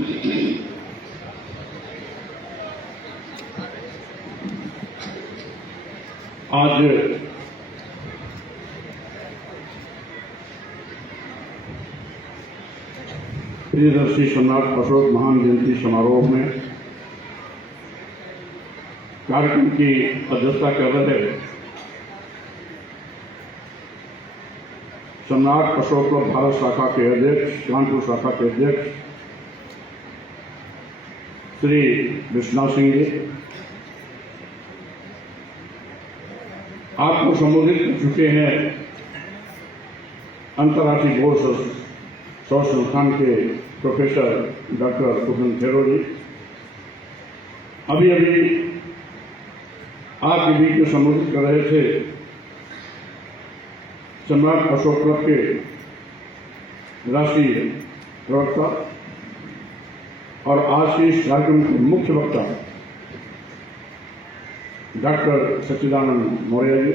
आज प्रियदर्शी सम्राट अशोक महान जयंती समारोह में कार्यक्रम की अध्यक्षता कर रहे सम्राट अशोक क्लब भारत शाखा के अध्यक्ष, कानपुर शाखा के अध्यक्ष श्री विश्वनाथ सिंह जी, आपको संबोधित कर चुके हैं अंतर्राष्ट्रीय बोर्ड सौर संस्थान के प्रोफेसर डॉक्टर कुसुम खेरो जी। अभी अभी आपके बीच में संबोधित कर रहे थे सम्राट अशोक क्लब के राष्ट्रीय प्रवक्ता और आज के इस कार्यक्रम के मुख्य वक्ता डॉक्टर सच्चिदानंद मौर्य जी।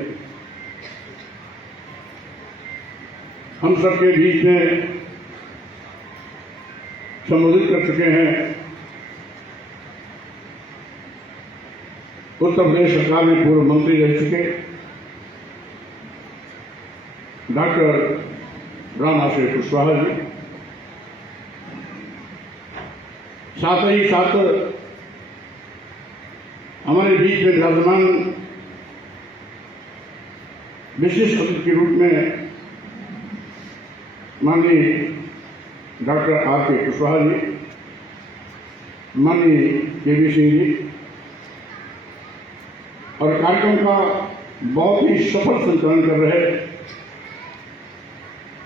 हम सबके बीच में संबोधित कर चुके हैं उत्तर प्रदेश सरकार में पूर्व मंत्री रह चुके डॉक्टर राम आश्रय कुशवाहा जी, साथ ही साथ हमारे बीच में विराजमान विशिष्ट अतिथि के रूप में माननीय डॉक्टर आर के कुशवाहा जी, माननीय के.वी. सिंह जी, और कार्यक्रम का बहुत ही सफल संचालन कर रहे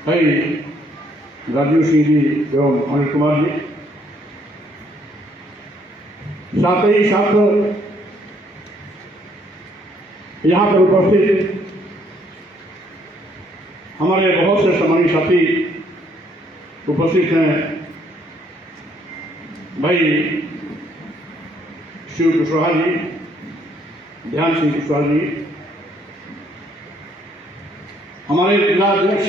भाई राजीव सिंह जी एवं अनिल कुमार जी, साथ ही साथ यहाँ पर उपस्थित हमारे बहुत से सम्मानित साथी उपस्थित हैं। भाई शिव कुशवाहा जी, ध्यान सिंह कुशवाहा जी, हमारे जिला अध्यक्ष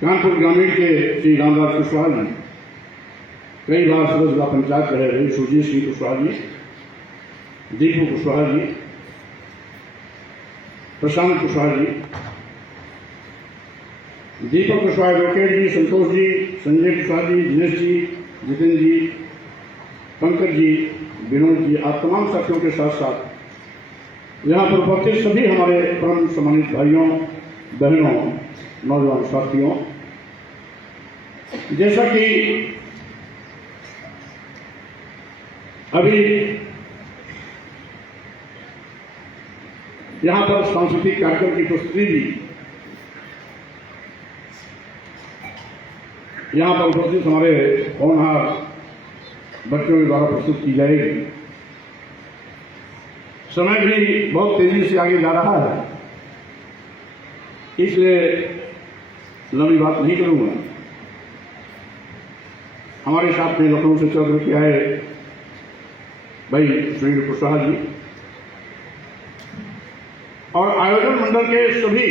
कानपुर ग्रामीण के श्री रामदास कुशवाहा जी, कई बार सदस्य जिला पंचायत रहे रही सुरजीत सिंह कुशवाहा जी, दीपू कुशवाहा जी, प्रशांत कुशवाहा जी, दीपक कुशवाहा एडवोकेट जी, संतोष जी, संजय कुशवाहा जी, दिनेश जी, जितेंद्र जी, पंकज जी, विनोद जी, आप तमाम साथियों के साथ साथ यहाँ पर उपस्थित सभी हमारे परम सम्मानित भाइयों बहनों नौजवान साथियों, जैसा कि अभी यहाँ पर सांस्कृतिक कार्यक्रम की प्रस्तुति भी यहाँ पर उपस्थित हमारे होनहार बच्चों के द्वारा प्रस्तुत की जाएगी। समय भी बहुत तेजी से आगे जा रहा है, इसलिए लंबी बात नहीं करूंगा। हमारे साथ में लखनऊ से चल के आए भाई सुनील कुशवाहा जी और आयोजन मंडल के सभी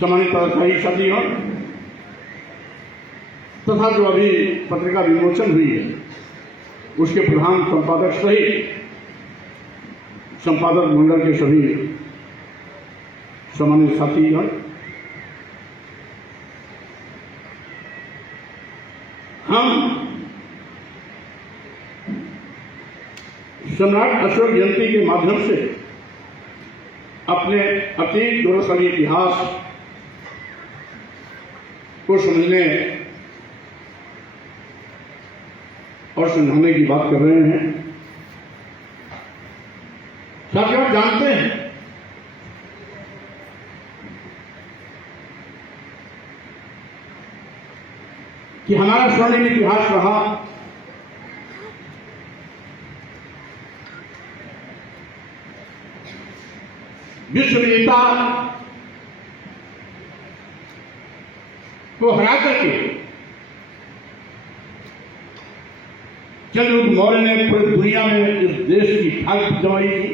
सम्मानित पदाधिकारी साथियों तथा जो अभी पत्रिका विमोचन हुई है उसके प्रधान संपादक सहित संपादक मंडल के सभी सम्मानित साथीगण, हम सम्राट अशोक जयंती के माध्यम से अपने अतीत गौरवशाली इतिहास को समझने और समझाने की बात कर रहे हैं। साथियों, आप जानते हैं कि हमारा स्वर्णिम इतिहास रहा विश्व विजेता को हरा करके चंद्रगुप्त मौर्य ने पूरी दुनिया में इस देश की ठाक जमाई थी।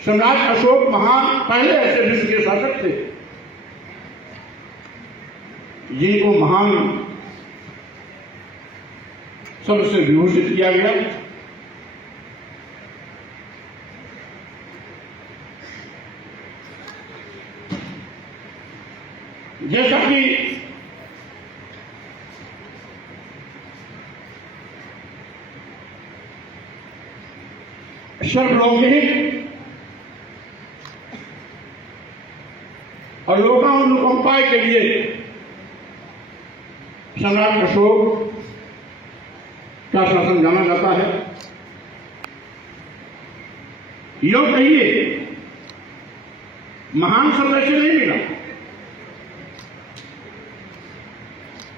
सम्राट अशोक महान पहले ऐसे विश्व के शासक थे जिनको महान शब्द से विभूषित किया गया। जैसा कि सर्वलौकिक और लोकानुकंपा के लिए सम्राट अशोक का शासन जाना जाता है। यो कहिए महान शब्द ऐसे नहीं मिला।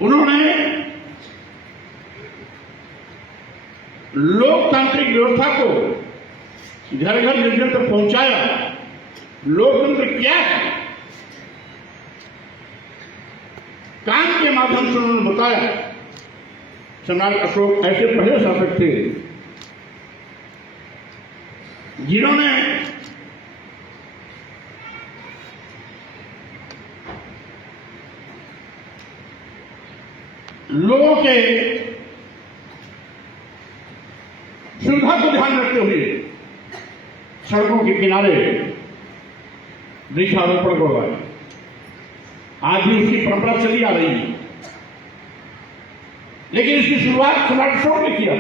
उन्होंने लोकतांत्रिक व्यवस्था को घर घर निर्जन तक पहुंचाया। लोकतंत्र क्या है, काम के माध्यम से उन्होंने बताया। सम्राट अशोक ऐसे पहले शासक थे जिन्होंने लोगों के सुविधा को ध्यान रखते हुए सड़कों के किनारे वृक्षारोपण करवाया। आज भी उसकी परंपरा चली आ रही है, लेकिन इसकी शुरुआत सम्राट अशोक ने किया।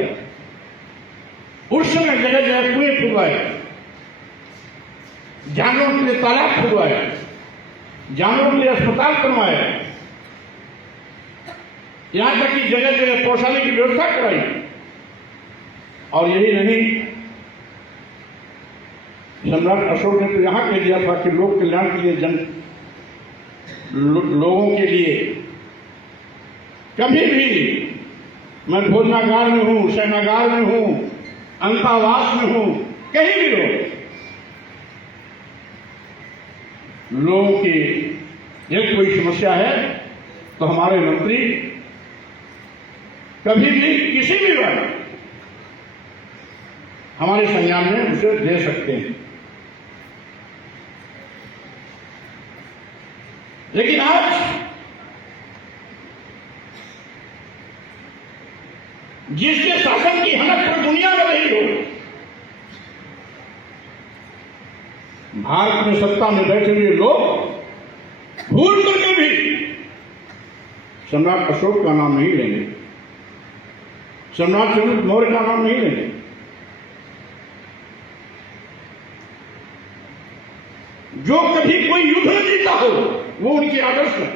उस समय जगह जगह कुएं खुदवाए, जानवरों के लिए तालाब खुदवाए, जानवरों के लिए अस्पताल बनवाए, यहां तक कि जगह जगह पौषाले की व्यवस्था कराई। और यही नहीं, सम्राट अशोक ने तो यहां कह दिया था कि लोक कल्याण के लिए लोगों के लिए कभी भी मैं भोजनागार में हूं, शयनागार में हूं, अल्पावास में हूं, कहीं भी हो, लोगों की एक कोई समस्या है तो हमारे मंत्री कभी भी किसी भी वक्त हमारे संज्ञान में उसे दे सकते हैं। लेकिन आज जिसके शासन की हनक पर दुनिया में रही हो, भारत में सत्ता में बैठे हुए लोग भूल करके भी सम्राट अशोक का नाम नहीं लेंगे, सम्राट चंद्रगुप्त मौर्य का नाम नहीं लेंगे। जो कभी कोई युद्ध न जीता हो वो उनके आदर्श है।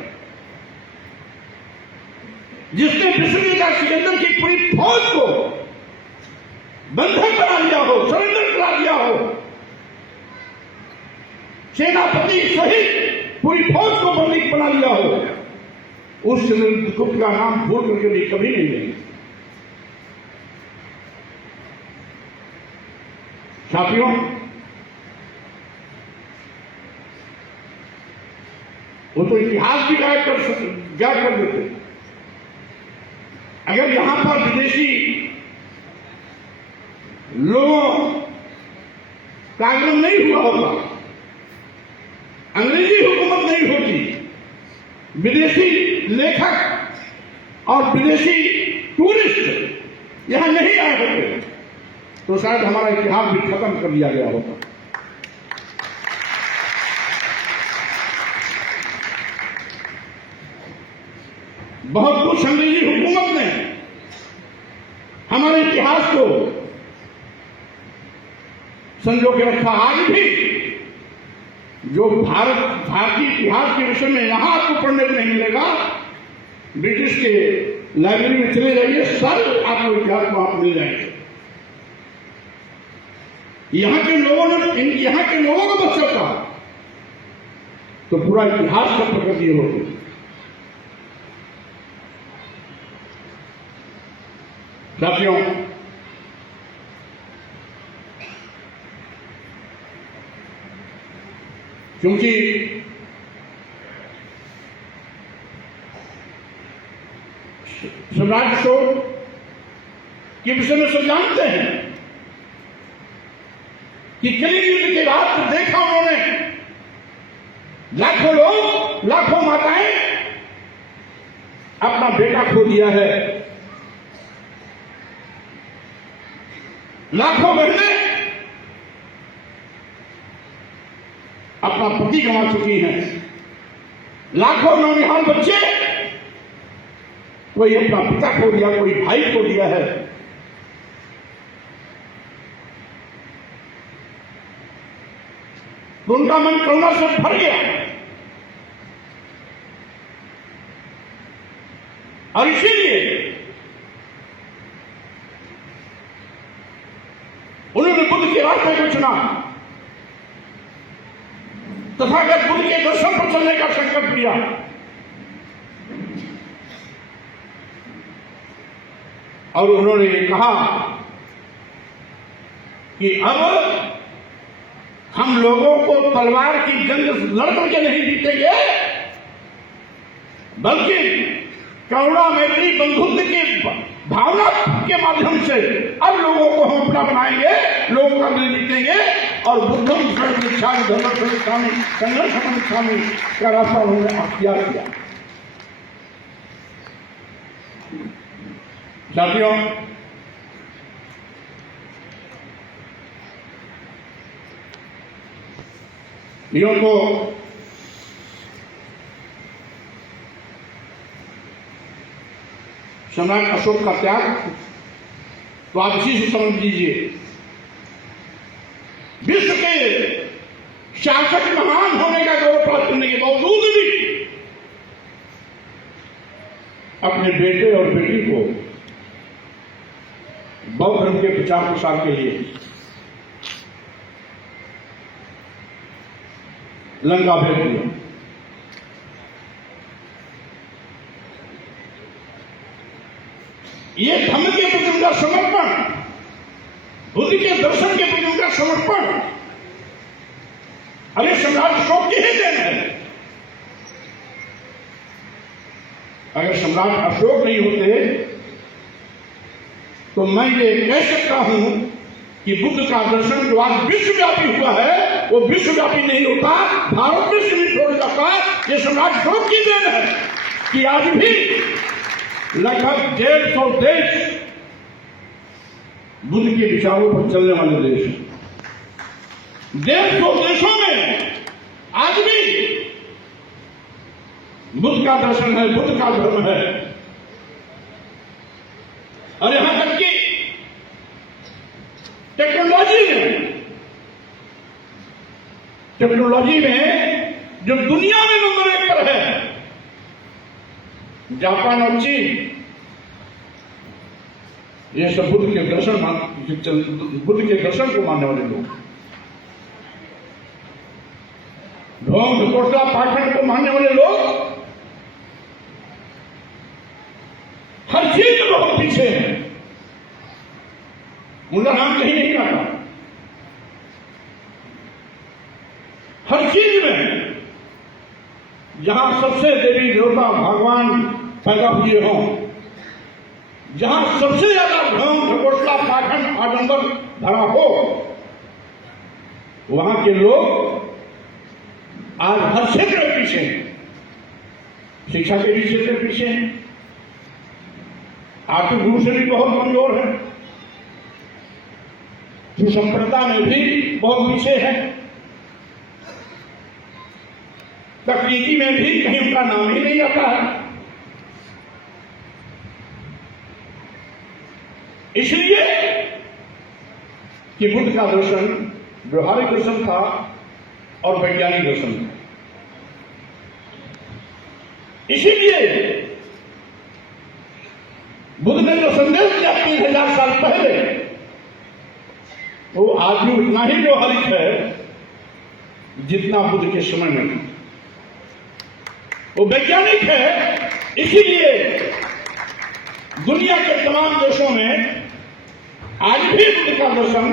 जिसने विश्व का सिकंदर की पूरी फौज को बंधक बना लिया हो, सरेंडर करा लिया हो, सेनापति सहित पूरी फौज को बंदी बना लिया हो, उस चंद्रगुप्त का नाम भूल करके भी कभी नहीं लेंगे। साथियों, वो तो इतिहास भी गायब कर देते। अगर यहां पर विदेशी लोगों का आगमन नहीं हुआ होता, अंग्रेजी हुकूमत नहीं होती, विदेशी लेखक और विदेशी टूरिस्ट यहां नहीं आए होते, तो शायद हमारा इतिहास भी खत्म कर दिया गया होता। बहुत कुछ अंग्रेजी हुकूमत ने हमारे इतिहास को संजो के रखा। आज भी जो भारतीय इतिहास के विषय में यहां आपको पढ़ने को नहीं मिलेगा, ब्रिटिश के लाइब्रेरी में चले जाइए, सारे आपको इतिहास को आप मिल जाएंगे। यहां के लोगों को बस चलता तो पूरा इतिहास खत्म कर दिए होते। साथियों, क्योंकि सम्राट अशोक के विषय में सब जानते हैं कि कलिंग युद्ध के रात देखा उन्होंने, लाखों लोग, लाखों माताएं अपना बेटा खो दिया है, लाखों बहनें अपना पति गंवा चुकी हैं, लाखों नौनिहाल बच्चे, कोई अपना पिता खो दिया, कोई भाई खो दिया है। तो उनका मन करुणा से भर गया और इसीलिए उन्होंने बुद्ध के रास्ते को चुना, तथागत बुद्ध के दर्शन पर चलने का संकल्प लिया। और उन्होंने कहा कि अब हम लोगों को तलवार की जंग लड़ करके नहीं जीतेंगे, बल्कि करुणा मैत्री बंधुत्व की भावना के माध्यम से अब लोगों को हम अपना बनाएंगे, लोगों का दिल जीतेंगे। और बुद्धम शरण धर्म संघर्ष का रास्ता उन्होंने अख्तियार किया। साथियों, यूं तो सम्राट अशोक का त्याग तो आप इसी से समझ लीजिए, विश्व के शासक महान होने का गौरव प्राप्त करने के बावजूद भी अपने बेटे और बेटी को बौद्ध धर्म के प्रचार प्रसार के लिए लंका भेज दिया। ये धर्म के प्रति उनका समर्पण, बुद्ध के दर्शन के प्रति उनका समर्पण, अरे सम्राट अशोक की ही देन है। अगर सम्राट अशोक नहीं होते तो मैं ये कह सकता हूं कि बुद्ध का दर्शन जो आज विश्वव्यापी हुआ है वो विश्वव्यापी नहीं होता, भारत में सीमित हो जाता। ये सम्राट अशोक की देन है कि आज भी लगभग 150 देश बुद्ध के विचारों पर चलने वाले देश हैं। 150 देशों में आज भी बुद्ध का दर्शन है, बुद्ध का धर्म है। और यहां तक कि टेक्नोलॉजी में जो दुनिया में नंबर 1 पर है, जापान और चीन, ये सब बुद्ध के दर्शन को मानने वाले लोग, ढोंग कोटला पाखंड को मानने वाले लोग हर चीज में बहुत पीछे हैं। उनका नाम कहीं नहीं आता। हर चीज में जहां सबसे देवी देवता भगवान पैदा हुए हों, जहां सबसे ज्यादा ढोंग घोटला पाखंड आडंबर भरा हो, वहां के लोग आज हर क्षेत्र में पीछे हैं। शिक्षा के भी क्षेत्र में पीछे हैं, आर्थिक रूप से भी बहुत कमजोर है, सुसंपन्नता में भी बहुत पीछे है, तकनीकी में भी कहीं उनका नाम ही नहीं आता है। इसलिए कि बुद्ध का दर्शन व्यवहारिक दर्शन था और वैज्ञानिक दर्शन था। इसीलिए बुद्ध ने जो संदेश दिया 3000 साल पहले, वो आज भी उतना ही व्यवहारिक है जितना बुद्ध के समय में था। वो वैज्ञानिक है, इसीलिए दुनिया के तमाम देशों में आज भी बुद्ध का दर्शन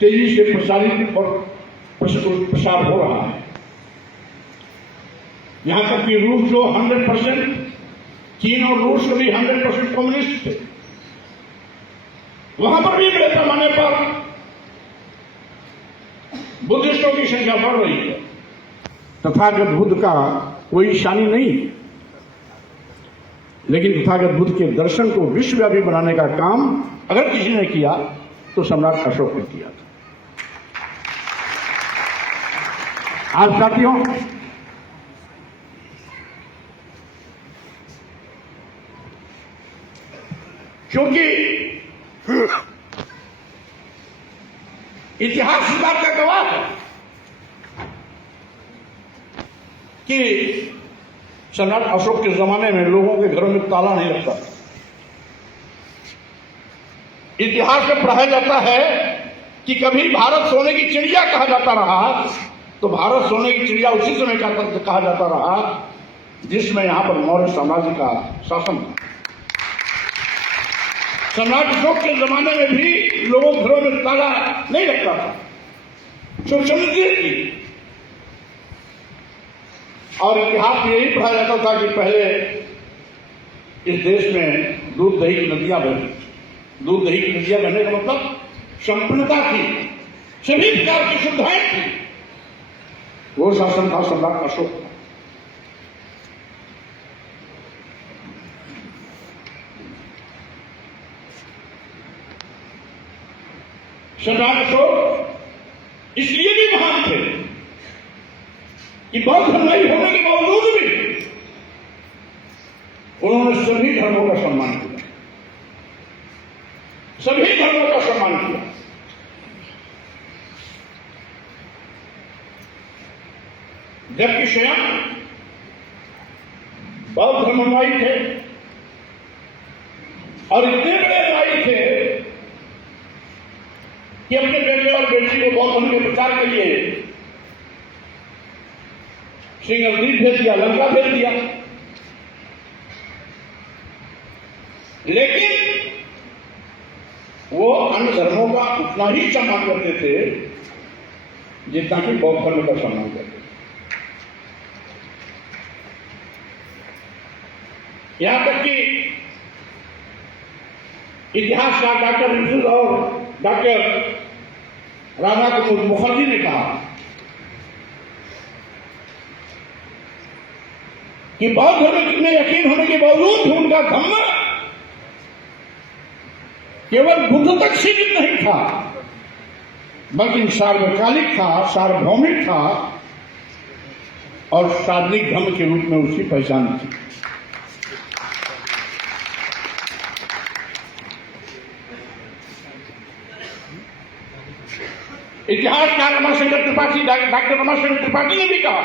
तेजी से प्रसारित और प्रसार हो रहा है। यहां तक कि रूस जो 100%, चीन और रूस भी 100% कम्युनिस्ट थे, वहां पर भी बड़े पैमाने पर बुद्धिस्टों की संख्या बढ़ रही है। तथागत बुद्ध का कोई शानी नहीं, लेकिन तथागत बुद्ध के दर्शन को विश्वव्यापी बनाने का काम अगर किसी ने किया तो सम्राट अशोक ने किया था। आज साथियों, क्योंकि इतिहास इस बात का गवाह है कि सम्राट अशोक के जमाने में लोगों के घरों में ताला नहीं लगता। इतिहास में पढ़ा जाता है कि कभी भारत सोने की चिड़िया कहा जाता रहा, तो भारत सोने की चिड़िया उसी समय कहा जाता रहा जिसमें यहां पर मौर्य साम्राज्य का शासन था। सम्राट अशोक के जमाने में भी लोगों घरों में ताला नहीं लगता था, सुख समृद्धि थी। और इतिहास में यही पढ़ा जाता था कि पहले इस देश में दूध दही की नदियां बहती थी। दूध दही की नदियां बहने का मतलब संपन्नता थी, सभी प्रकार की सुविधाएं थी। वो शासन था सम्राट अशोक का। सम्राट अशोक इसलिए भी महान थे कि बौद्ध अनुयायी होने के बावजूद भी उन्होंने सभी धर्मों का सम्मान किया, सभी धर्मों का सम्मान किया। जबकि स्वयं बौद्ध धर्म अनुयायी थे और इतने बड़े अनुयायी थे कि अपने बेटे और बेटी को बौद्ध धर्म के प्रचार के लिए सिंगलदीप भेज दिया, लंका भेज दिया। लेकिन वो अन्य धर्मों का उतना ही सम्मान करते थे जितना कि बौद्ध धर्म का सम्मान करते थे। यहां तक कि इतिहासकार डॉक्टर ऋषि और डॉक्टर राधा कुमार मुखर्जी ने कहा कि बौद्ध धर्म में यकीन होने के बावजूद भी उनका धम्म केवल बुद्ध तक सीमित नहीं था, बल्कि सार्वकालिक था, सार्वभौमिक था और सार्वजनिक धर्म के रूप में उसकी पहचान थी। इतिहासकार रमाशंकर त्रिपाठी, डॉक्टर रमाशंकर त्रिपाठी ने भी कहा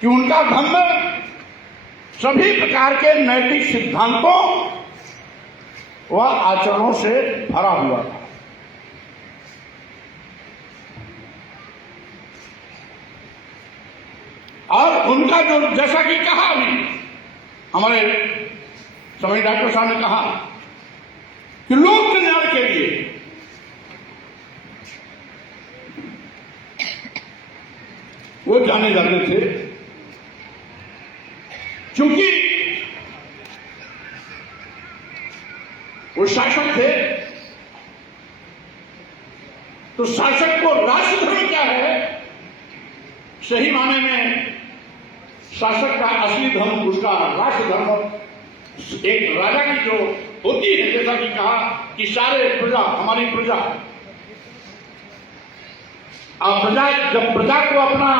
कि उनका धर्म सभी प्रकार के नैतिक सिद्धांतों व आचरणों से भरा हुआ था। और उनका जो, जैसा कि कहा अभी हमारे समय डॉक्टर साहब ने कहा कि लोक कल्याण के लिए वो जाने जाते थे, क्योंकि वो शासक थे। तो शासक को राष्ट्र धर्म क्या है, सही माने में शासक का असली धर्म, उसका राष्ट्र धर्म एक राजा की जो होती है, जैसा कि कहा कि सारे प्रजा हमारी प्रजा, और प्रजा जब प्रजा को अपना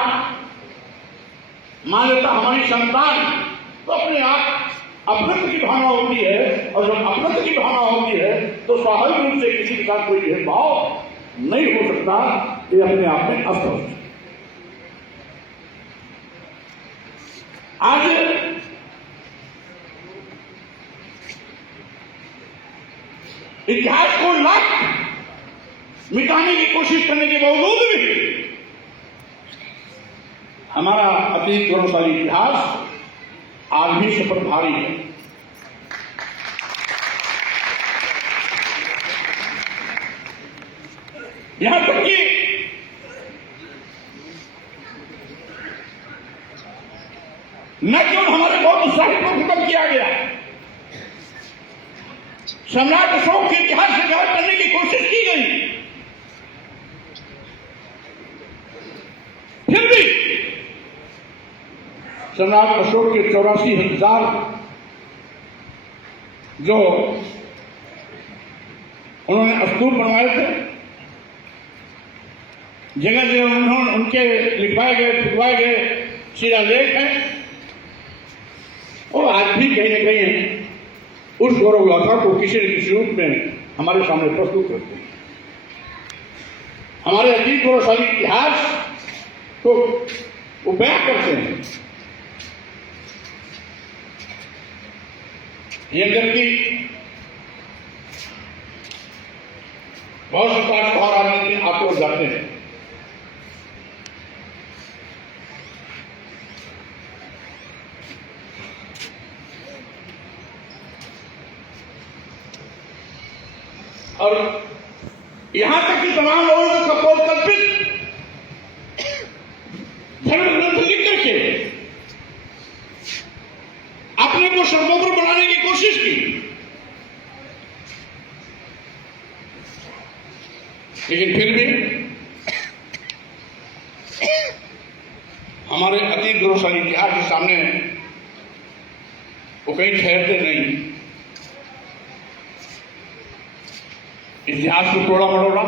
मान लेता हमारी संतान, तो अपने आप अपनत्व की भावना होती है। और जब अपनत्व की भावना होती है तो स्वाभाविक रूप से किसी के साथ कोई भेदभाव नहीं हो सकता, ये अपने आप में अस्पष्ट है। आज इतिहास को लाख मिटाने की कोशिश करने के बावजूद भी हमारा अतीत गौरवशाली इतिहास आज भी सफर भारी है। यहां तक कि न केवल हमारे बौद्ध साहित्य को खत्म किया गया, सम्राट अशोक के इतिहास से गायब करने की कोशिश की गई। सम्राट अशोक के 84,000 जो उन्होंने स्तूप बनवाए थे, जगह जगह उन्होंने उनके लिखवाए गए खुदवाए गए शिलालेख हैं, और आज भी कहीं न कहीं उस गौरव गाथा को किसी न किसी रूप में हमारे सामने प्रस्तुत करते हैं। हमारे अतीत गौरवशाली इतिहास को वो बयां करते हैं। ये व्यक्ति बहुत से बाहर आने में आपको जाते हैं, और यहां तक कि तमाम लोगों को कपोलकल्पित धर्म ग्रंथ लिख करके अपने को सर्वोपरि बनाने की कोशिश की, लेकिन फिर भी हमारे अतीत गौरवशाली इतिहास के सामने वो कहीं ठहरते नहीं। इतिहास को तोड़ा मरोड़ा,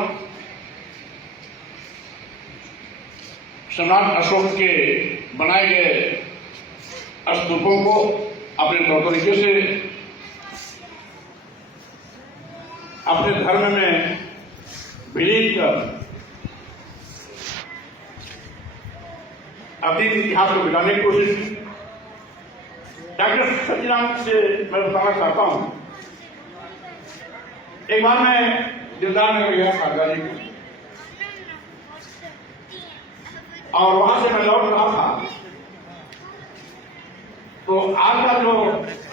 सम्राट अशोक के बनाए गए स्तूपों को अपने तौर तरीके से अपने धर्म में विलीन कर अतीत इतिहास को मिटाने की कोशिश की। डॉक्टर सच्चिदानंद से मैं बताना चाहता हूं, एक बार मैं दिलदार नगर गया खारगा जी को, और वहां से मैं लौट रहा था, तो आपका जो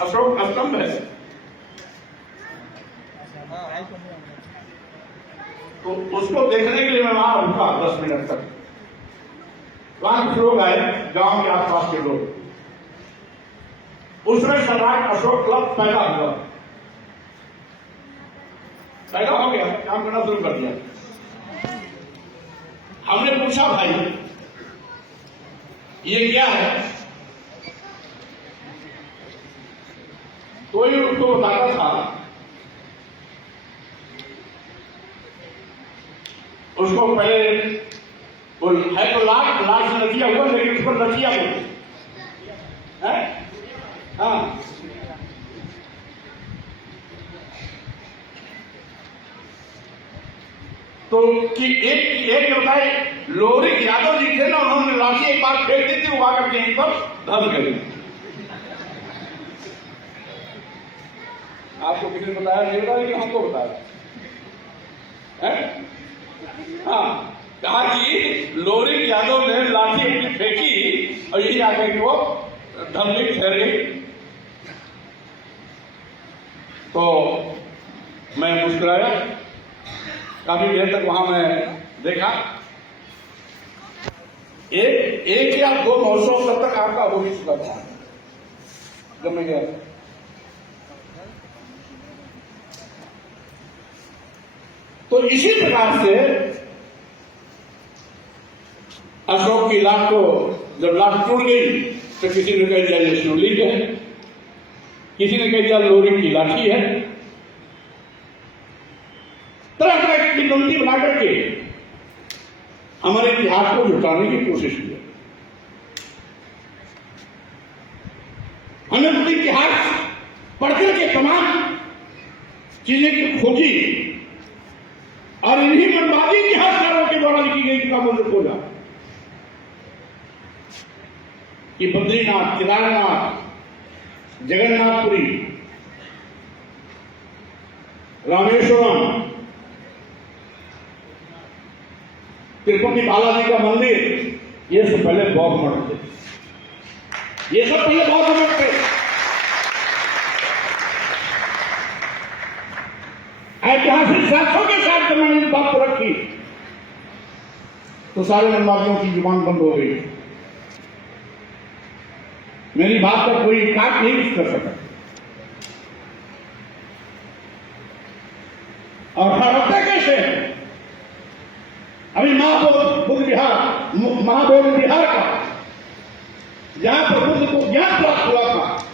अशोक स्तंभ है, तो उसको देखने के लिए मैं वहां रुका 10 मिनट तक। वहां कुछ लोग आए, गांव के आसपास के लोग, उसमें सम्राट अशोक क्लब पैदा हुआ, पैदा हो गया, काम करना शुरू कर दिया। हमने पूछा, भाई ये क्या है? तो ये उसको बताता था, उसको पहले वो है तो लाख से नचिया हुआ, लेकिन उस पर नचिया बोलते हैं। हाँ, तो कि एक बताए लोरिक यादव जी थे ना, उन्होंने लाठी एक बार फेंक दी थी, वो आकर के यहीं पर धम गई। आपको किसी ने बताया नहीं, बताया लेकिन हमको बताया है। हाँ, कहा कि लोरिक यादव ने लाठी अपनी फेंकी और यही आकर के वो धमनी ठहर गई। तो मैं मुस्कुराया, काफी देर तक वहां मैं देखा। एक या 2 महोत्सव तब तक आपका हो ही चुका था जब मैं गया। तो इसी प्रकार से अशोक की लाट को जब लाट टूट गई तो किसी ने कह दिया ये शिवलिंग है, किसी ने कह दिया लोरिक की लाठी है। तरह तरह की किंवदंती बना करके हमारे इतिहास को झुकाने की कोशिश की। हमने पूरी इतिहास पढ़कर के तमाम चीजें की खोजी और इन्हीं मनवादी इतिहासकारों के द्वारा लिखी गई किताबों से खोजा कि बद्रीनाथ, केदारनाथ, जगन्नाथपुरी, रामेश्वरम, तिरुपति बालाजी का मंदिर, ये सब पहले बौद्ध मठ थे। ये सब पहले बौद्ध मठ थे। ऐतिहासिक साक्ष्यों के साथ जब मैंने इस बात को रखी तो सारे मनवादियों की जुबान बंद हो गई। मेरी बात पर कोई काट नहीं कर सका। और हड़पते कैसे? अभी महाबोधि विहार का जहां पर बुद्ध को ज्ञान प्राप्त हुआ था,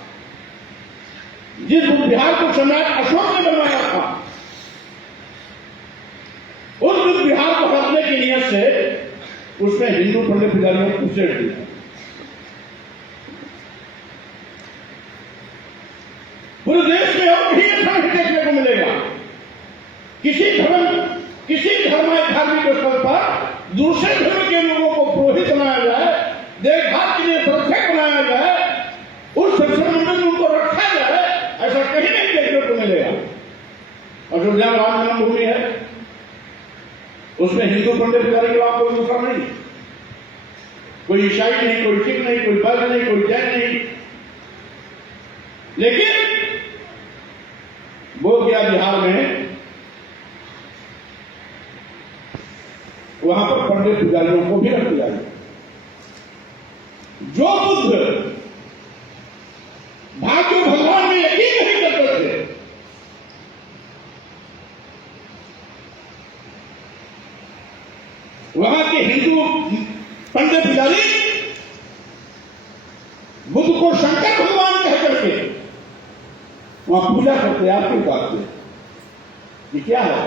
जिस बुद्ध विहार को सम्राट अशोक ने बनवाया था, उस बुद्ध विहार को हटाने की नियत से उसने हिंदू पंडित पुजारियों को उछेड़ दिया। पूरे देश में और कहीं ऐसा नहीं देखने को मिलेगा किसी धार्मिक स्थल पर दूसरे धर्म के लोगों को पुरोहित बनाया जाए, देखभाल के लिए सुरक्षक बनाया जाए, उस संसद मंडल में उनको रखा जाए, ऐसा कहीं नहीं देखने को मिलेगा। अयोध्या राम जन्मभूमि है, उसमें हिंदू पंडित पुजारी के बाद कोई दूसरा नहीं, कोई ईसाई नहीं, कोई सिख नहीं, कोई बौद्ध नहीं, कोई जैन नहीं, लेकिन बोध गया बिहार में वहां पर पंडित पुजारियों को भी रख दिया गया। जो बुद्ध भाग्य भगवान में यकीन नहीं करते थे, वहां के हिंदू पंडित पुजारी बुद्ध को शंकर भगवान कह करके वहां पूजा करते, आरती उतारते। ये क्या है?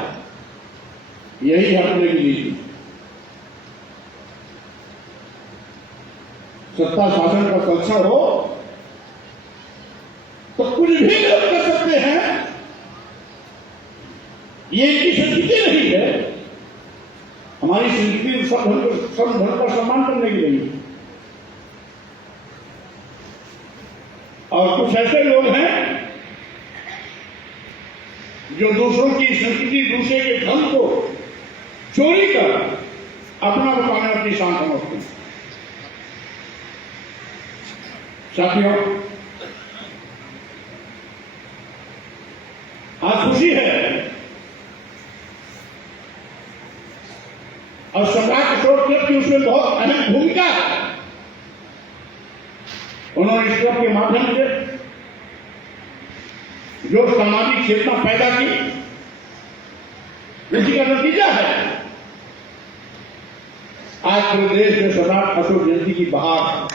यही हटने की नीति। सत्ता शासन का संरक्षण हो तो कुछ भी लोग कर सकते हैं, ये इनकी संस्कृति नहीं है। हमारी संस्कृति सब धर्म का सम्मान करने की नहीं है। और कुछ ऐसे लोग हैं जो दूसरों की संस्कृति, दूसरे के धर्म को चोरी कर अपना बताने अपनी शान समझते हैं। साथियों, आज खुशी है और सम्राट अशोक क्लब की उसमें बहुत अहम भूमिका है। उन्होंने इस क्लब के माध्यम से जो सामाजिक चेतना पैदा की, इसी का नतीजा है आज पूरे देश में सम्राट अशोक जयंती की बहार।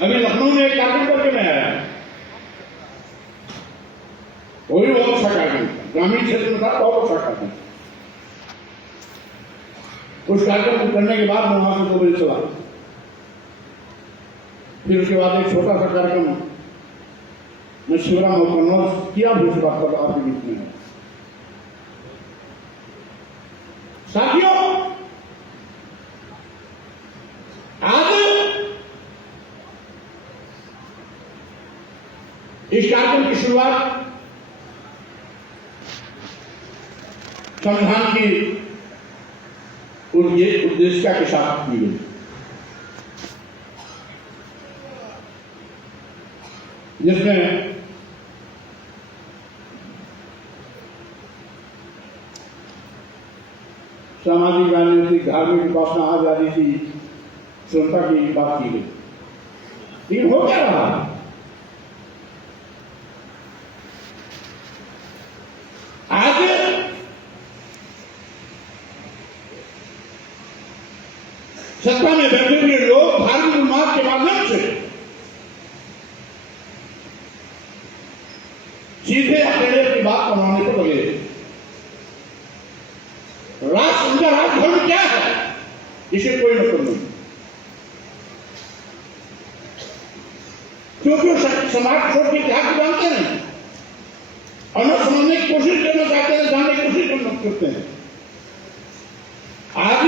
अभी लखनऊ में एक कार्यक्रम करके मैं आया, वो भी बहुत अच्छा कार्यक्रम था, ग्रामीण क्षेत्र में था, बहुत अच्छा कार्यक्रम। उस कार्यक्रम को करने के बाद मैं वहां से 2 बजे चला, फिर उसके बाद एक छोटा सा कार्यक्रम मैं शिवराम और कन्वर्स किया भी, उस बात पर आपके बीच में। साथियों, आज इस कार्यक्रम की शुरुआत संविधान की उद्देशिका के साथ की गई, जिसमें सामाजिक, राजनीतिक, धार्मिक उपासना आजादी की स्वतंत्रता की बात की गई। लेकिन हो क्या रहा? आज सत्ता में बैठे हुए लोग धार्मिक उन्माद के माध्यम से सीधे अकेले की बात बनाने को लगे। उनका राजधर्म क्या है, इसे कोई मतलब नहीं, क्योंकि समाज छोड़ के इतिहास को जानते नहीं और न समझने की कोशिश करना चाहते हैं, जानने की कोशिश करना करते हैं। आज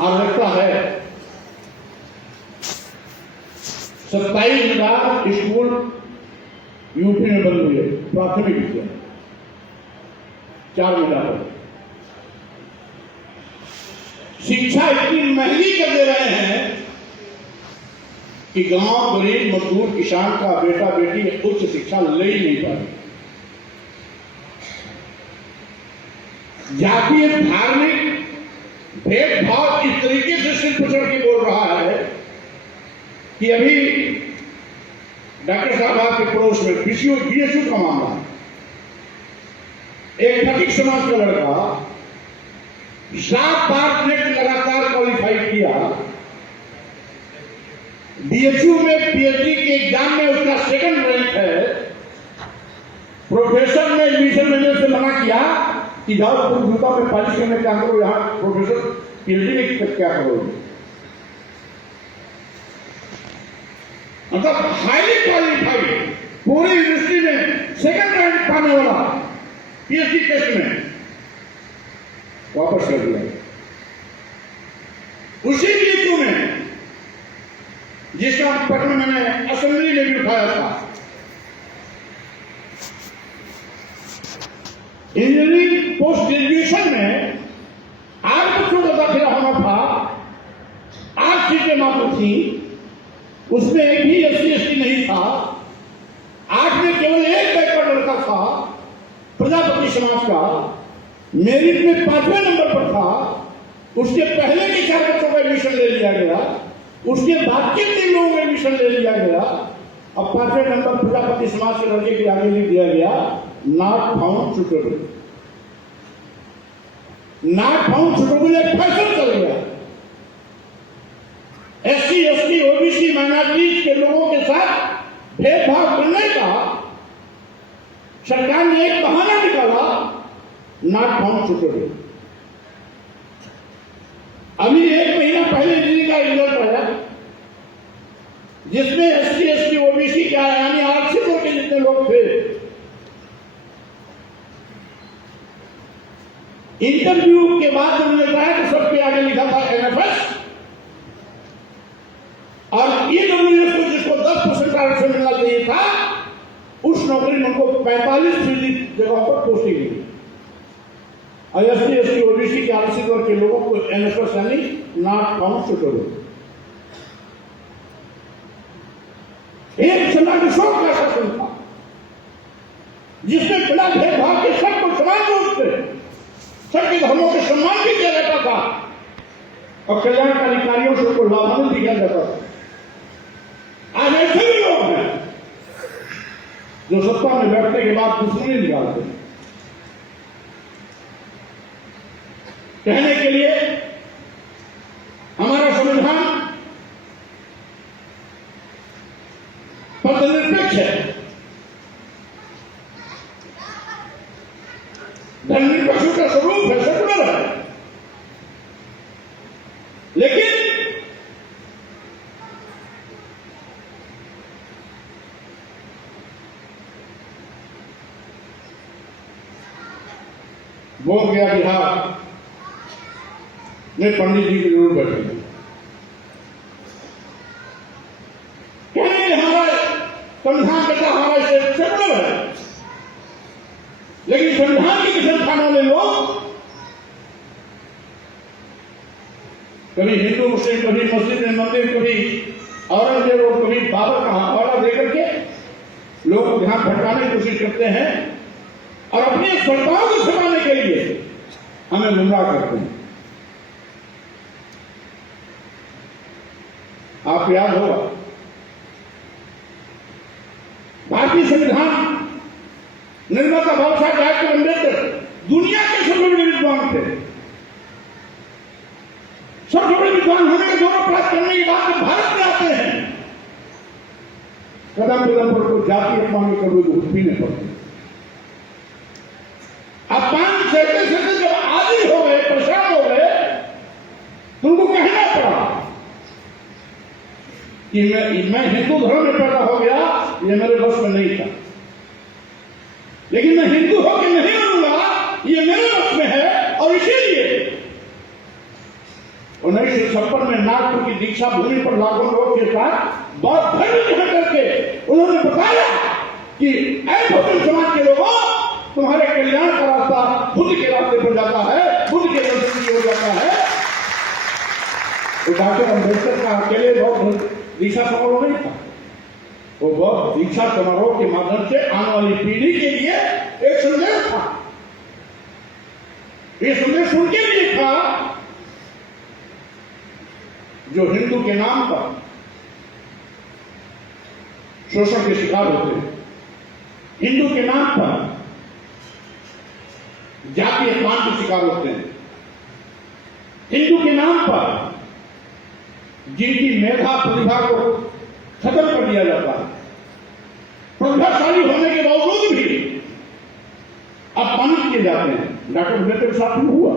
आवश्यकता है 27,000 स्कूल यूपी में बंद हुए, प्राथमिक विद्यालय 4 महीना पर। शिक्षा इतनी महंगी कर दे रहे हैं कि गांव, गरीब, मजदूर, किसान का बेटा बेटी उच्च शिक्षा ले ही नहीं पा रही। जातीय धार्मिक भेदभाव इस तरीके से सिर पकड़ के बोल रहा है कि अभी डॉक्टर साहब आपके पड़ोस में बीएसयू का मामला, एक फटीक समाज का लड़का 7 बार नेट लगातार क्वालिफाई किया, बीएचयू में पीएचडी के एग्जाम में उसका सेकंड रैंक है। प्रोफेसर ने एडमिशन लेने से मना किया कि जाओ तुम जूता में पालिश करने क्या करो, यहाँ प्रोफेसर पीएचडी में क्या करोगे। मतलब हाईली क्वालिफाइड पूरी यूनिवर्सिटी में सेकंड रैंक पाने वाला पीएचडी टेस्ट में वापस कर दिया। उसी बीएचयू में जिसका प्रश्न मैंने असेंबली में भी उठाया था, इंजीनियरिंग पोस्ट ग्रेजुएशन में 8 बच्चों का दाखिला होना था, 8 सीटें मात्र थी, उसमें एक भी एससी एसटी नहीं था, 8 में केवल एक बैकवर्ड लड़का था प्रजापति समाज का, मेरिट में 5वें नंबर पर था। उसके पहले के 4 बच्चों का एडमिशन ले लिया गया, उसके बाद के 3 लोगों का एडमिशन ले लिया गया। अब 5वें नंबर प्रजापति समाज के लड़के के आगे लिख दिया गया not found suitable. Not found suitable एक फैशन चल गया। एससी एसटी ओबीसी माइनॉरिटीज के लोगों के साथ भेदभाव करने का सरकार ने एक बहाना निकाला, नॉट फाउंड सुटेबल। अभी 1 महीना पहले दिल्ली का रिजल्ट आया जिसमें एससी एसटी ओबीसी क्या यानी आरक्षितों के जितने लोग थे, इंटरव्यू के बाद उन्होंने बताया कि सबके आगे लिखा था एनएफएस, और ईडब्ल्यूएस को जिसको 10% आरक्षण मिलना चाहिए था, उस नौकरी में उनको 45% जगहों पर पोस्टिंग मिली। एससी एसटी ओबीसी के आरक्षित वर्ग के लोगों को एनएफएस यानी नॉट फाउंड सुटेबल। एक चंद्रकिशोर का शासन था जिसमें बिना भेदभाव के सबको समान रूप से सबके धर्मों के सम्मान भी किया जाता था और कल्याणकारी कार्यों से उनको लाभान्वित किया जाता था। आज ऐसे भी लोग हैं जो सत्ता में बैठने के बाद दुश्मनी निकालते हैं। कहने के लिए हमारा संविधान धर्मनिरपेक्ष है, धर्मनिरपेक्ष का स्वरूप है, सेकुलर है, लेकिन बोध गया बिहार ने पंडित जी की जरूर बैठी। हमारा संविधान कहता हमारा सेकुलर है, लेकिन संविधान की कसम खाने वाले लोग कभी हिंदू मुस्लिम, कभी मस्जिद में मंदिर, कभी औरंगजेब और कभी बाबर का हवाला देकर के लोगों को ध्यान भटकाने की कोशिश करते हैं और अपनी स्पर्धाओं को छुपाने के लिए हमें गुमराह करते हैं। आपको याद होगा भारतीय संविधान निर्माता बाबा साहब डॉक्टर अम्बेडकर दुनिया के सबसे बड़े विद्वान थे। सबसे बड़े विद्वान होने के गौरव प्राप्त करने के बाद भारत में आते हैं, कदम कदम पर कोई जाति अपमान करोगे तो पीने पड़ते। अपमान सहते सहते जब आदि हो गए, परेशान हो गए, तुमको कहना पड़ा कि मैं हिंदू धर्म में पैदा हो गया, ये मेरे बस में नहीं था, लेकिन मैं हिंदू होकर नहीं बनूंगा, ये मेरे बस में है। और इसीलिए 1956 में नागपुर की दीक्षा भूमि पर लाखों लोगों के साथ बहुत धैर्य करके उन्होंने बताया कि बहुजन समाज के लोगों, तुम्हारे कल्याण का रास्ता बुद्ध के रास्ते पर जाता है, बुद्ध के दर्शन की ओर जाता है। तो डॉक्टर अम्बेडकर का अकेले बहुत दीक्षा समारोह नहीं था, वो बहुत दीक्षा समारोह के माध्यम से आने वाली पीढ़ी के लिए एक संदेश था। ये संदेश उनके लिए था जो हिंदू के नाम पर शोषण के शिकार होते हैं, हिंदू के नाम पर जातीय अपमान के शिकार होते हैं, हिंदू के नाम पर जिनकी मेधा प्रतिभा को खत्म कर दिया जाता है, प्रतिभाशाली होने के बावजूद भी अपमानित किए जाते हैं। डॉक्टर अम्बेडकर के साथ में हुआ।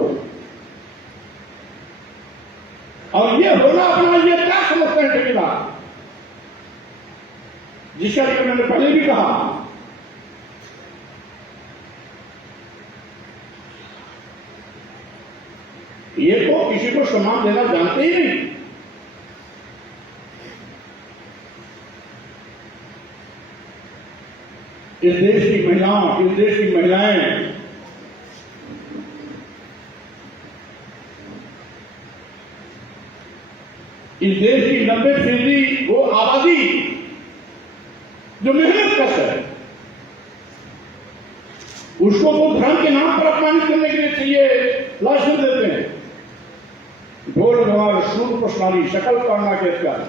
और ये होना अपना ये क्या समझते हैं ठेकेदार, जिसका मैंने पहले भी कहा, ये तो किसी को सम्मान देना जानते ही नहीं। इस देश की महिलाओं, इस देश की महिलाएं इस देश की 90% वो आबादी जो मेहनत कर है, उसको वो धर्म के नाम पर अपमानित करने के लिए चाहिए लाइसेंस देते हैं। ढोल गंवार शूद पशुनारी शकल करना कहता है।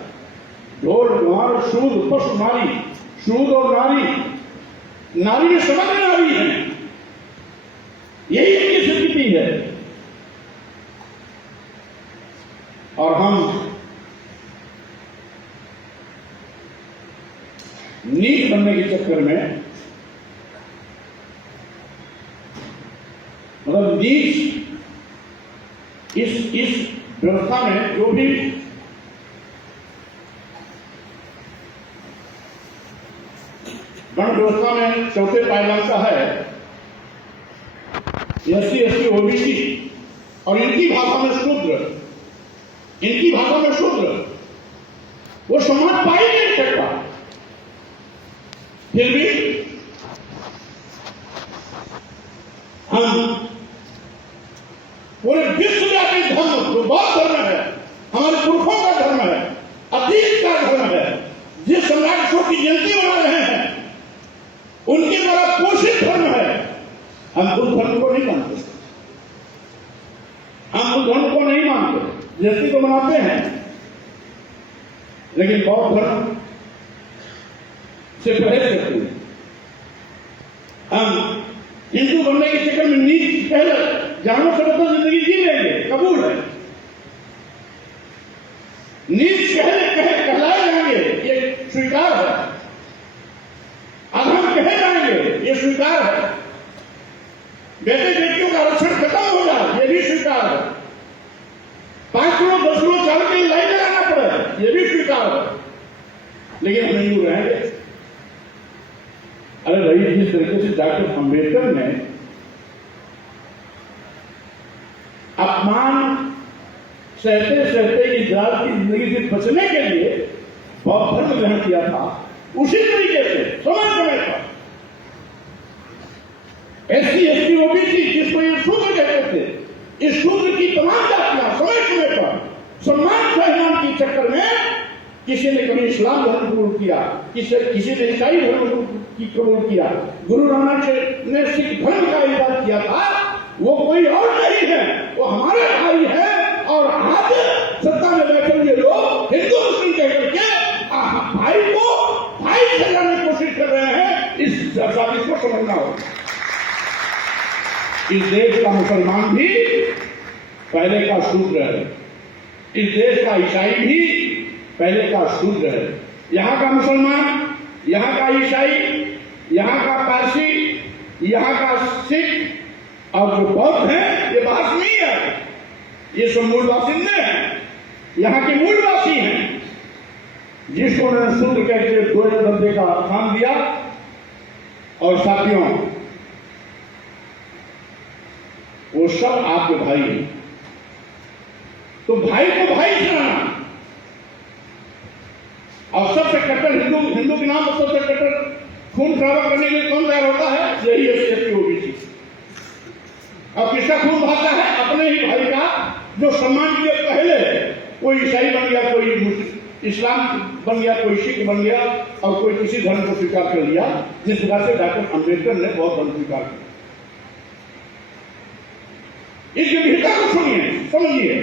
ढोल गंवार शूद पशुनारी, शूद और नारी, नारी में समग्र नारी है, यही इनकी स्थिति है। और हम नीच बनने के चक्कर में, मतलब नीच इस व्यवस्था में जो भी गण व्यवस्था में चौथे पायदान का है, एससी एसटी ओबीसी और इनकी भाषा में शूद्र, इनकी भाषा में शूद्र, वो समाज पाई नहीं सकता। फिर भी हम पूरे विश्वव्यापी धर्म जो बौद्ध धर्म है, हमारे पुरखों का धर्म है, अतीत का धर्म है, जिस सम्राट अशोक की जयंती मना रहे हैं, उनके द्वारा पोषित धर्म है, हम उस धर्म को नहीं मानते। हम उस धर्म को नहीं मानते। जयंती तो मनाते हैं, लेकिन बौद्ध धर्म से परहेज करते हैं। हम हिंदू बनने के चक्कर में नीच पहले जानवर से तो जिंदगी जी लेंगे, कबूल है। नीच कहलाए जाएंगे, ये स्वीकार है। अधम कहे जाएंगे, ये स्वीकार है। बेटे बेटियों का आरक्षण खत्म हो जाए, ये भी स्वीकार है। 5 किलो 10 किलो चावल के लिए लाइन लगाना पड़े, ये भी स्वीकार है। लेकिन हम हिंदू रहेंगे। अरे भाई, जिस तरीके से डॉक्टर अम्बेडकर ने अपमान सहते सहते इस जात की जिंदगी से बचने के लिए बौद्ध धर्म ग्रहण किया था, उसी तरीके से समय समय पर एससी एसटी ओबीसी, जिसको ये शूद्र कहते थे, इस शूद्र की तमाम जातियां समय समय पर सम्मान सहमान के चक्कर में किसी ने कभी इस्लाम धर्म कबूल किया, किसी ने ईसाई धर्म की कबूल किया। गुरु नानक ने सिख धर्म का इजाद किया था। वो कोई और नहीं है, वो हमारे भाई है। और आज सत्ता में बैठे हुए लोग हिंदू मुस्लिम कहकर के भाई को भाई ठहराने की कोशिश कर रहे हैं। इस साजिश को समझना होगा। इस देश का मुसलमान भी पहले का शूद्र है, इस देश का ईसाई भी पहले का शूद्र है। यहाँ का मुसलमान, यहाँ का ईसाई, यहाँ का पारसी, यहाँ का सिख और जो बौद्ध है, ये बात नहीं है, ये सब मूल बासिंदे हैं, यहाँ के मूलवासी हैं, जिसको उन्होंने शूद्र कहकर 2000 दर्जे का स्थान दिया। और साथियों, वो सब आपके भाई हैं। तो भाई को भाई चलाना और सबसे कट्टर हिंदू के नाम पर सबसे कट्टर खून खराबा करने के लिए कौन तैयार होता है? यही एससी ओबीसी। और किसका खून बहाता है? अपने ही भाई का, जो सम्मान के लिए पहले कोई ईसाई बन गया, कोई इस्लाम बन गया, कोई सिख बन गया और कोई किसी धर्म को स्वीकार कर लिया, जिस प्रकार से डॉक्टर अम्बेडकर ने बौद्ध धर्म स्वीकार किया। इस गंभीरता को सुनिए, समझिए।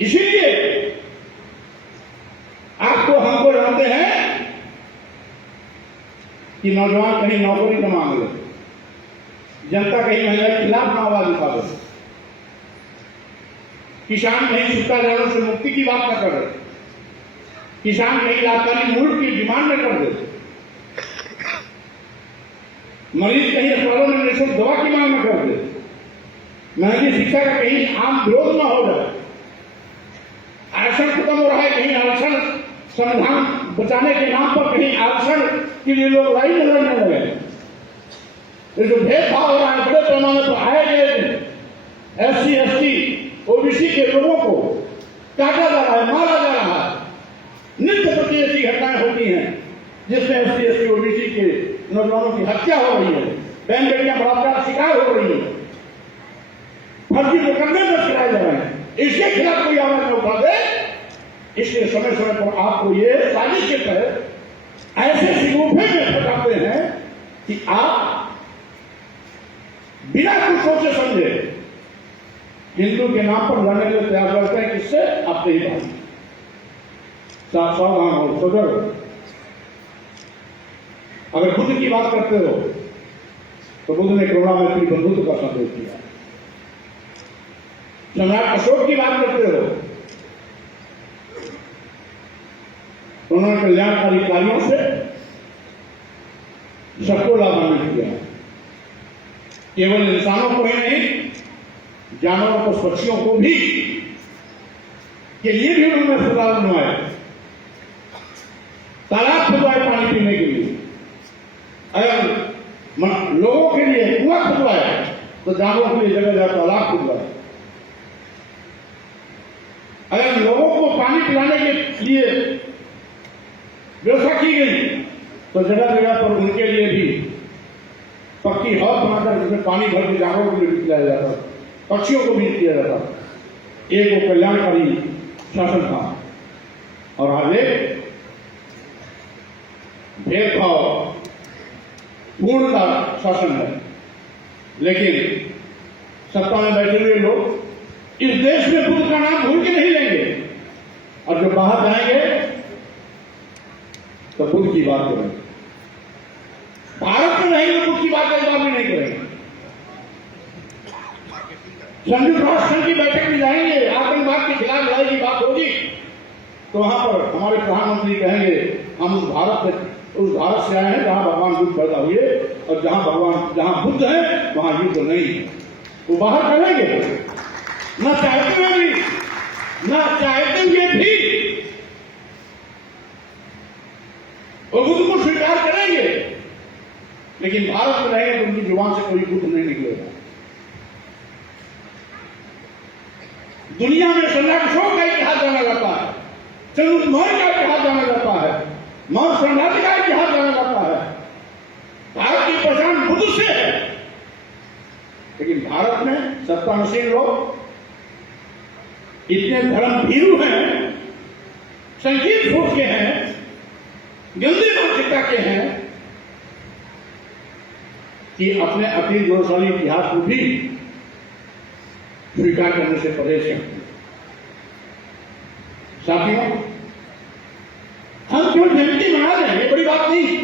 इसीलिए आपको हमको जानते हैं कि नौजवान कहीं नौकरी न मांग ले, जनता कहीं महंगाई के खिलाफ ना आवाज उठा दे, किसान नहीं शिष्टाचारों से मुक्ति की बात न कर रहे, किसान नहीं लाभकारी मूल्य की डिमांड न कर रहे, मरीज कहीं अस्पतालों में निःशुल्क दवा की मांग न कर रहे, महंगी शिक्षा का कहीं आम विरोध न हो रहा है, आरक्षण खत्म हो रहा है, कहीं आरक्षण संविधान बचाने के नाम पर कहीं आरक्षण के लिए लोग लड़ाई में लड़ने लगे। ये जो भेदभाव हो रहा है बड़े पैमाने पर आए गए SC ST OBC के लोगों को काटा जा रहा है, मारा जा रहा है, नित्य प्रति ऐसी घटनाएं होती हैं जिसमें SC ST OBC के नौजवानों की हत्या हो रही है, बहन बेटियां बलात्कार शिकार हो रही है, फर्जी मुकदमे दर्ज कराए जा रहे हैं। इसके खिलाफ कोई आवाज न उठा दे, इसलिए समय समय पर आपको ये साजिश के तहत ऐसे शिगुफे में फंसाते हैं कि आप बिना कुछ सोचे समझे हिंदू के नाम पर लड़ने के लिए तैयार करते हैं। किससे? आपसे ही बात। सावधान हो, सजग हो। अगर बुद्ध की बात करते हो तो बुद्ध ने करुणा मैत्री बंधुत्व का संदेश दिया। सम्राट अशोक की बात करते हो तो उन्होंने कल्याणकारी कार्यों से सबको लाभान्वित किया। केवल इंसानों को ही नहीं, जानवरों को, पक्षियों को भी के लिए भी उन्होंने सुधार बनवाए, तालाब खुदवाए पानी पीने के लिए। अगर लोगों के लिए कुआं खुदवाए तो जानवरों के लिए जगह जगह तालाब खुदवाए। अगर लोगों को पानी पिलाने के लिए व्यवस्था की गई तो जगह जगह पर उनके लिए भी पक्की हौद बनाकर उसमें पानी भर के जानवरों को भी पिलाया जाता, पक्षियों को भी किया जाता। एक वो कल्याणकारी शासन था और आगे भेदभाव पूर्ण का शासन है। लेकिन सत्ता में बैठे हुए लोग इस देश में बुद्ध का नाम भूल के नहीं लेंगे और जब बाहर जाएंगे तो बुद्ध की बात करेंगे। भारत में रहेंगे तो बुद्ध की बात एक बार भी नहीं करेंगे। संयुक्त राष्ट्र संघ की बैठक में जाएंगे, आतंकवाद के खिलाफ लड़ाई की बात होगी तो वहां पर हमारे प्रधानमंत्री कहेंगे हम उस भारत से आए हैं जहां भगवान बुद्ध पैदा हुए और जहां बुद्ध है वहां युद्ध नहीं है। वो बाहर करेंगे न चाहते हुए भी, न चाहते हुए भी वो बुद्ध को स्वीकार करेंगे, लेकिन भारत में रहेंगे तो उनकी जुबान से कोई बुद्ध नहीं निकलेगा। दुनिया में सम्राट अशोक का इतिहास जाना जाता है, चंद्रगुप्त मौर्य का इतिहास जाना जाता है, मौर्य साम्राज्य का इतिहास जाना जाता है। भारत की पहचान बुद्ध से है। लेकिन भारत में सत्तानशील लोग इतने धर्म भीरू हैं, संगीत सोच के हैं, गंदी मानसिकता के हैं कि अपने अति गौरवशाली इतिहास को भी स्वीकार करने से परहेज करते हैं। साथियों, हम क्यों जयंती मना रहे हैं, बड़ी बात नहीं।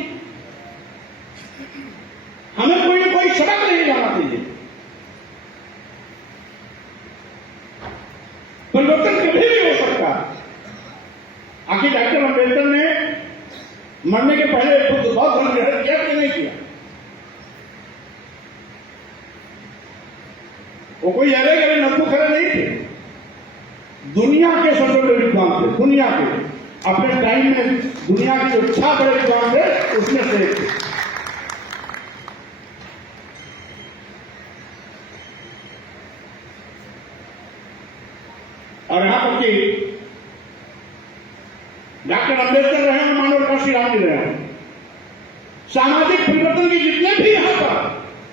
हमें कोई ना कोई सबक नहीं जाना चाहिए। परिवर्तन कभी भी हो सकता है। आखिर डॉक्टर अम्बेडकर ने मरने के पहले बुद्ध बौद्ध धर्म ग्रहण किया कि नहीं किया? वो कोई अरे गरे नब्बू खरे नहीं थे। दुनिया के सबसे बड़े विद्वान थे, दुनिया के अपने टाइम में दुनिया के जो 6 बड़े विद्वान थे उसमें से एक थे। और यहां पर कि डॉक्टर अम्बेडकर रहे हैं, मानव काशी राम जी रहे हैं, सामाजिक परिवर्तन के जितने भी यहां पर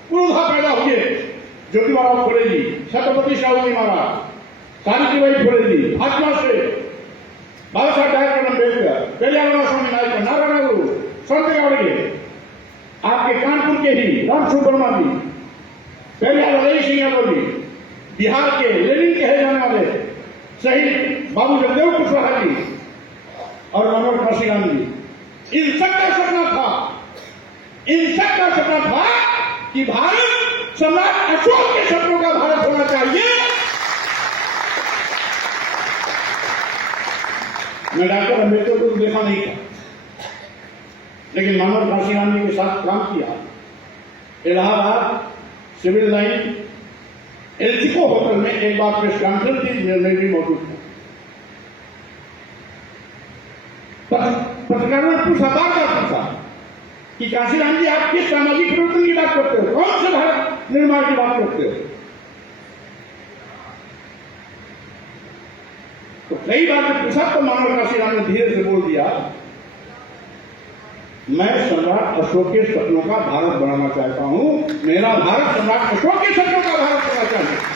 पुरोधा पैदा हुए, ज्योतिबा फुले जी, छत्रपति शिवाजी महाराज, सावित्रीबाई फुले जी, भाजपा से बाबा साहब डॉक्टर अम्बेडकर, पेरियार स्वामी नायक, नारायण गुरु, संत गाड़गे, आपके कानपुर के ही राम सुब्रमा जी, पेरियार अजय सिंह यादव जी, बिहार के लेनिन कहे जाने वाले शहीद बाबू जगदेव कुशवाहा जी और मनोहर काशीराम जी, इन सबका सपना था कि भारत सम्राट अशोक के सपनों का भारत होना चाहिए। मैं डॉक्टर अम्बेडकर को देखा नहीं था, लेकिन मानव काशीराम जी के साथ काम किया। इलाहाबाद सिविल लाइन एल्चिको होटल में एक बार प्रेस कॉन्फ्रेंस थी, मैं भी मौजूद था। पत्रकारों ने पूछा, बार पूछा कि काशीराम जी आप किस सामाजिक परिवर्तन की बात करते हो, कौन से भारत निर्माण की बात करते हो? तो कई बार जब पूछा तो मानव काशीराम ने धीरे से बोल दिया, मैं सम्राट अशोक के सपनों का भारत बनाना चाहता हूं, मेरा भारत सम्राट अशोक के सपनों का भारत बनना चाहता हूं।